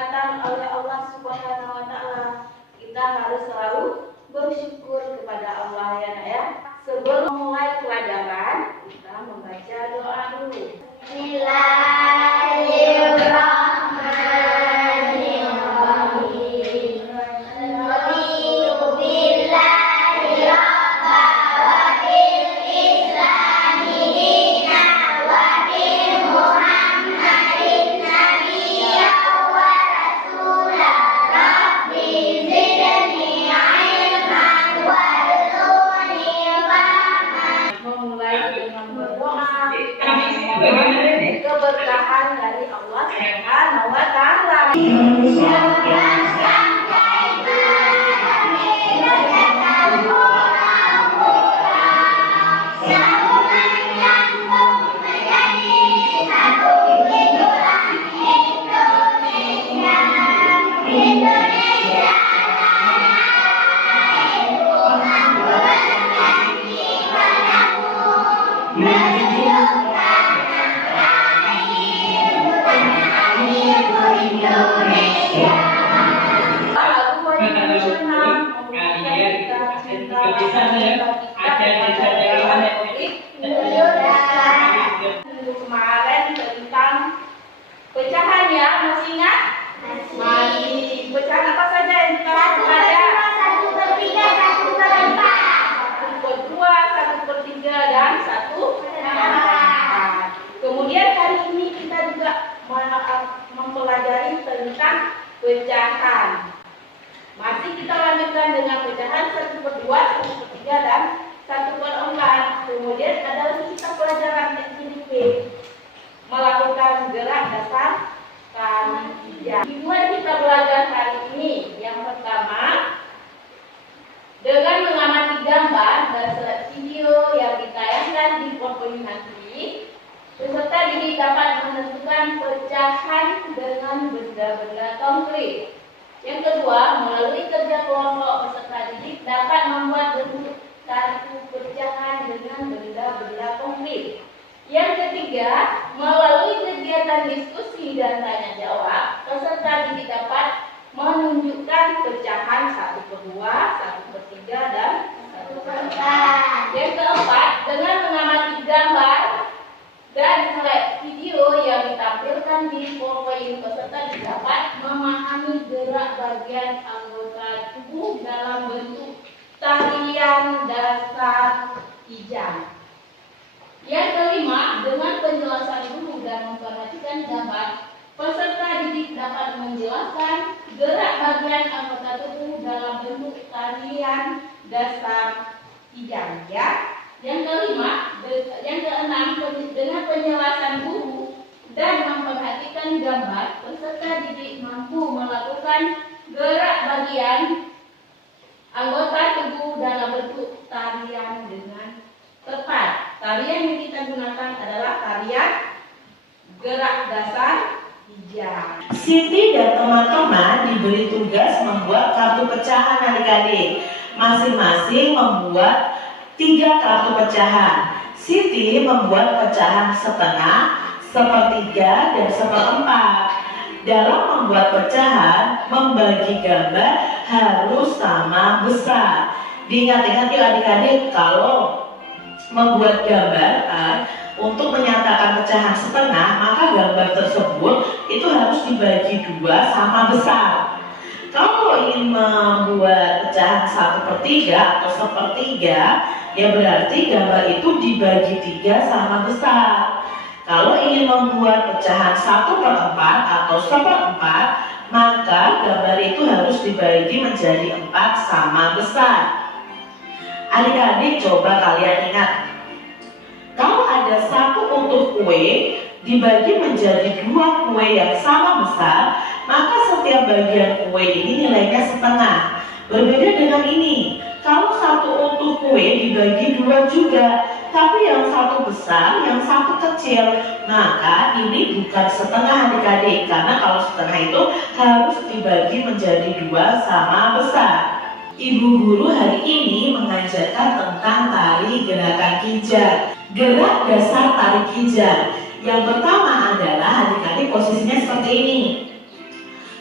kenikmatan oleh Allah Subhanahu wa taala. Kita harus selalu bersyukur kepada Allah ya Nak ya. Sebelum mulai pelajaran, kita membaca doa dulu. Keberkahan dari Allah Subhanahu wa taala. Kemarin tentang pecahan ya, masih ingat? Masih. Pecahan apa saja yang kita ada? 1/2, 1/3, dan 1/4. Kemudian hari ini kita juga mempelajari tentang pecahan. Masih kita lanjutkan dengan pecahan 1/2, 1/3, dan 1/4. Kemudian ada lagi kita pelajaran teknik melakukan gerak dasar kaki ijab. Dimulai kita belajar hari ini. Yang pertama, dengan mengamati gambar dan slide video yang ditayangkan di PowerPoint nanti, peserta didik dapat menentukan pecahan dengan benda-benda konkret. Yang kedua, melalui kerja kelompok, peserta didik dapat membuat bentuk kartu pecahan dengan benda-benda konkret. Yang ketiga, melalui kegiatan diskusi dan tanya jawab, peserta didik dapat menunjukkan pecahan 1/2, 1/3, dan 1/4. Yang keempat, dengan mengamati gambar dan slide video yang ditampilkan di PowerPoint, peserta didik dapat memahami gerak bagian anggota tubuh dalam bentuk tarian dasar ijab. Yang kelima, dengan penjelasan guru dan memperhatikan gambar, peserta didik dapat menjelaskan gerak bagian anggota tubuh dalam bentuk tarian dasar ijab. Ya. Yang keenam, dengan penjelasan guru dan memperhatikan gambar, peserta didik mampu melakukan gerak bagian anggota tubuh dalam bentuk tarian dengan tepat. Tarian yang kita gunakan adalah tarian gerak dasar ijab. Siti dan teman-teman diberi tugas membuat kartu pecahan adik-adik. Masing-masing membuat 3 kartu pecahan. Siti membuat pecahan 1/2, 1/3, dan 1/4. Dalam membuat pecahan, membagi gambar harus sama besar. Diingat-ingat ya adik-adik, kalau membuat gambar untuk menyatakan pecahan 1/2, maka gambar tersebut itu harus dibagi 2 sama besar. Kalau ingin membuat pecahan 1/3 atau 1/3, ya berarti gambar itu dibagi 3 sama besar. Kalau ingin membuat pecahan 1/4 atau 1/4, maka gambar itu harus dibagi menjadi 4 sama besar. Adik-adik, coba kalian ingat, kalau ada 1 utuh kue dibagi menjadi 2 kue yang sama besar, maka setiap bagian kue ini nilainya 1/2. Berbeda dengan ini, kalau 1 utuh kue dibagi 2 juga, tapi yang 1 besar, yang 1 kecil, maka ini bukan 1/2 adik-adik, karena kalau 1/2 itu harus dibagi menjadi 2 sama besar. Ibu guru hari ini mengajarkan tentang tari gerakan kijang. Gerak dasar tari kijang. Yang pertama adalah adik-adik posisinya seperti ini.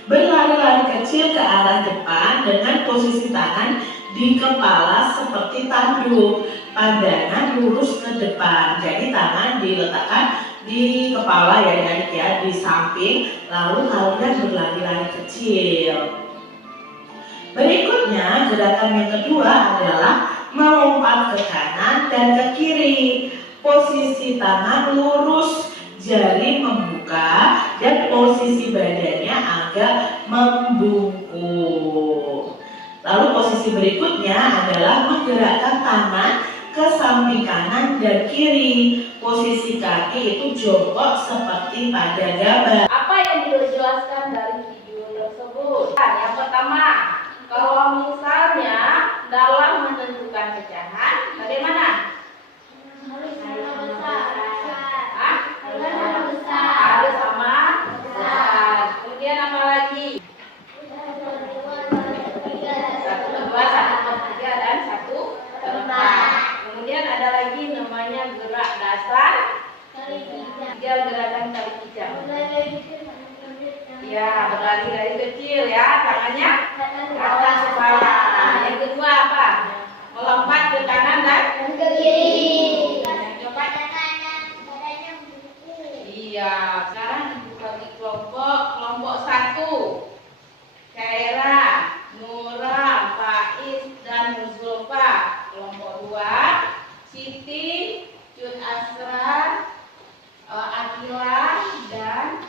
Berlari-lari kecil ke arah depan dengan posisi tangan di kepala seperti tanduk. Pandangan lurus ke depan. Jadi tangan diletakkan di kepala ya adik ya, di samping. Lalu kalian berlari-lari kecil. Berikutnya gerakan yang kedua adalah melompat ke kanan dan ke kiri. Posisi tangan lurus, jari membuka dan posisi badannya agak membungkuk. Lalu posisi berikutnya adalah menggerakkan tangan ke samping kanan dan kiri. Posisi kaki itu jongkok seperti pada gambar. Apa yang dijelaskan dari video tersebut? Yang pertama, kalau misalnya dalam menentukan pecahan, bagaimana? Harus sama besar. Kemudian apa lagi? 1/2, 1/3, dan 1/4. Kemudian ada lagi namanya gerak dasar, 3 gerakan tali kicap. Ya, berlari dari kecil ya, tangannya ke atas kepala. Yang kedua apa? Melompat ke kanan dan ke kiri. Iya, sekarang dibagi kelompok 1. Kaira, Nura, Faiz, dan Muzlofa. Kelompok 2, Siti, Cut Asrar, Akila, dan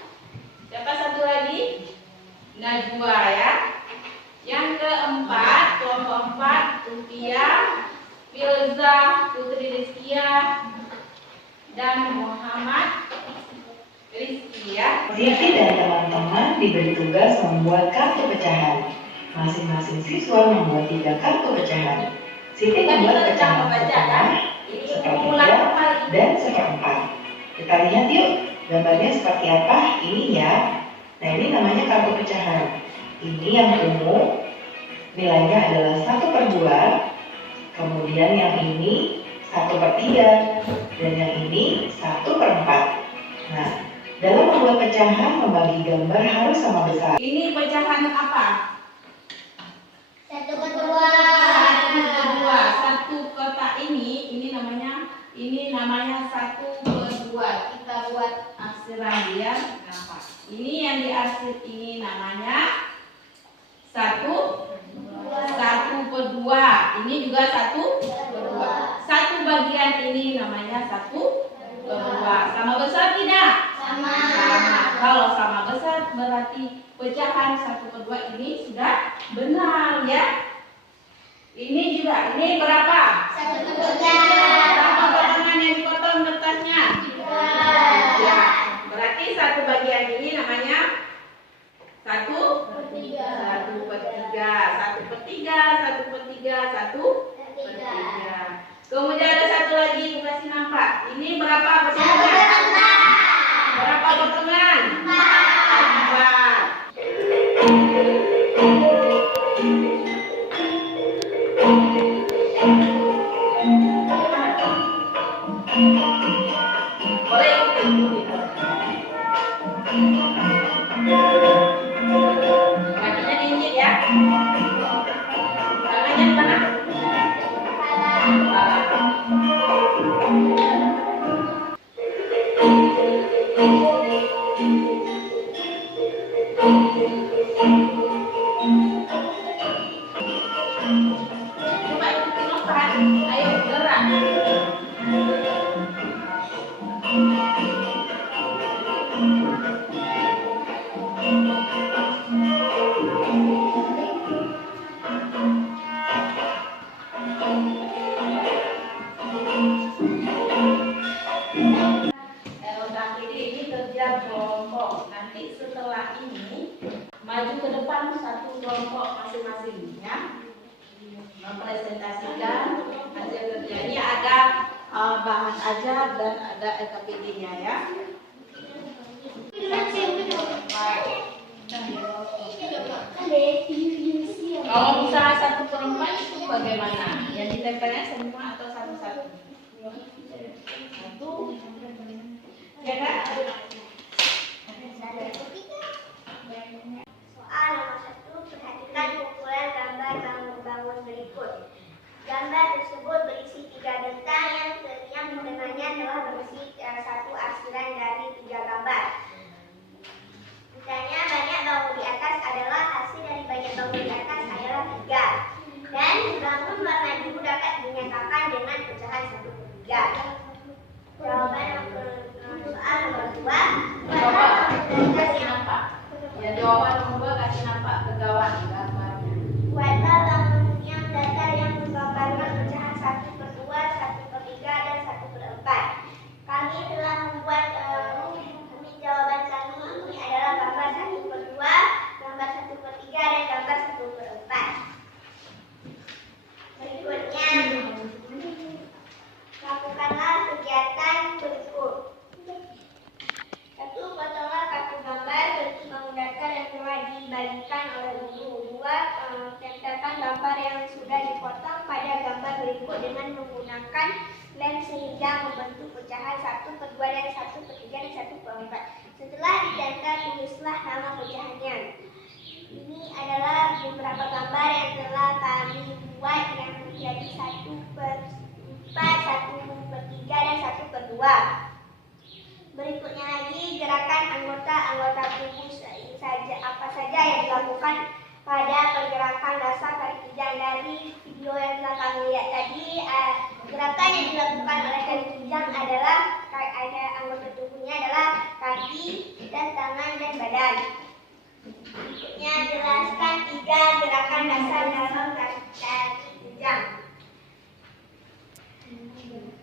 siapa satu lagi? Najwa ya. Yang keempat, kelompok 4, Tutia, Filza, Putri Rizkia, dan Muhammad Rizki ya. Siti dan teman-teman diberi tugas membuat kartu pecahan. Masing-masing siswa membuat 3 kartu pecahan. Siti membuat pecahan setengah, sepertiga, dan seperempat. Kita lihat yuk, gambarnya seperti apa? Ini ya. Nah, ini namanya kartu pecahan. Ini yang ungu, nilainya adalah 1/2. Kemudian yang ini 1/3, dan yang ini 1/4. Nah, dalam membuat pecahan, membagi gambar harus sama besar. Ini pecahan apa? 1/2. Satu kotak ini namanya 1/2. Kita buat arsiran dia. Ini yang diarsir ini namanya 1/2. Ini juga 1/2. Satu bagian ini namanya 1/2. Sama besar tidak? Sama. Kalau sama besar berarti pecahan 1/2 ini sudah benar ya. Ini juga, ini berapa? 1/3. Berapa potongan yang dipotong kertasnya? 2. Ya, berarti satu bagian ini namanya 1/3. 1/3. Kemudian ada satu lagi, Ibu kasih nampak. Ini berapa potongan? Berapa potongan? 4. Boleh ikuti. Kakinya diinjek ya. Tangannya di mana? Coba ikuti lompat. Ayo gerak. Ini kerja kelompok. Nanti setelah ini maju ke depan satu kelompok masing-masing ya. Mempresentasikan hasil kerjanya, ada bahan ajar dan ada LKPD-nya ya. Kalau misalnya 1/4 itu bagaimana? Yang ditempelnya semua atau satu-satu? Satu. Ya kan? 2 dan 1/3 dan 1/4. Setelah ditempel, tulislah nama pecahannya. Ini adalah beberapa gambar yang telah kami buat yang menjadi 1/4, 1/3, dan 1/2. Berikutnya lagi gerakan anggota tubuh saja apa saja yang dilakukan pada pergerakan dasar tarik kijang. Dari video yang telah kami lihat tadi, gerakan yang dilakukan oleh tarik kijang adalah anggota tubuhnya adalah kaki dan tangan dan badan. Berikutnya jelaskan 3 gerakan dasar dalam tarik kijang.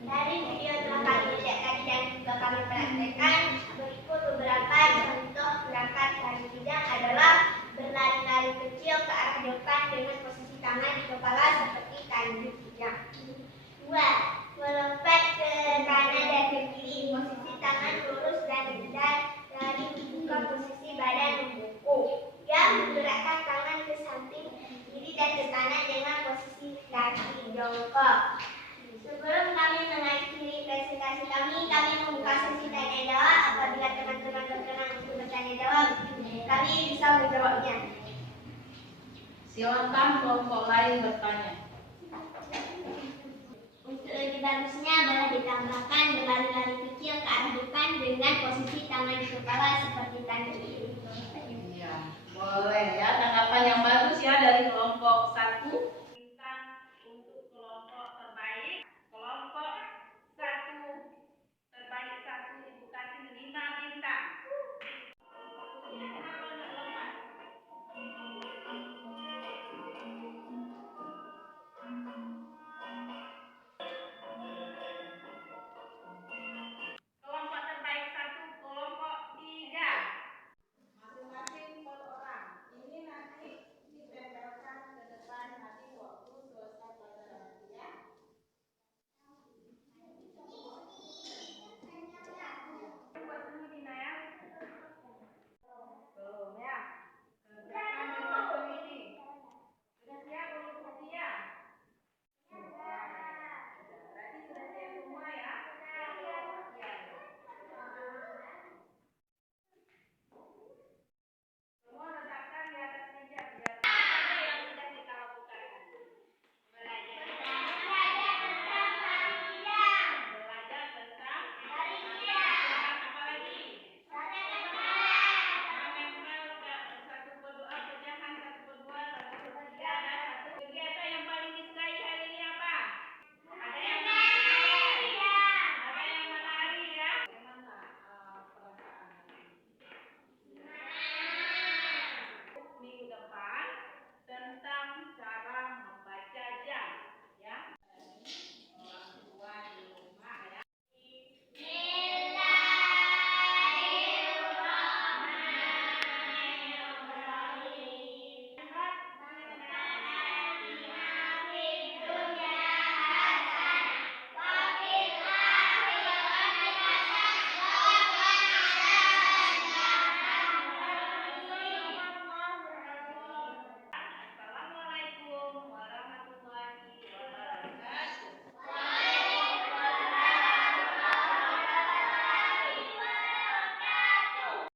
Dari video yang telah kami lihat tadi dan juga kami praktekkan, berikut beberapa contoh gerakan tarik kijang adalah berlari-lari kecil ke arah depan dengan posisi tangan di kepala seperti tanduk kijang. 2. Melompat ke kanan dan ke kiri, posisi tangan lurus dan dari buka posisi badan membungkuk. 3. Menggerakkan tangan ke samping kiri dan ke kanan dengan posisi kaki jongkok. Sebelum kami mengakhiri presentasi kami membuka sesi tanya jawab. Apabila teman-teman berkenan untuk bertanya jawab, kami bisa menjawabnya. Silakan kelompok lain bertanya. Untuk lebih bagusnya boleh ditambahkan berlari-lari kecil ke arah depan dengan posisi tangan di kepala seperti tadi. Iya, boleh ya.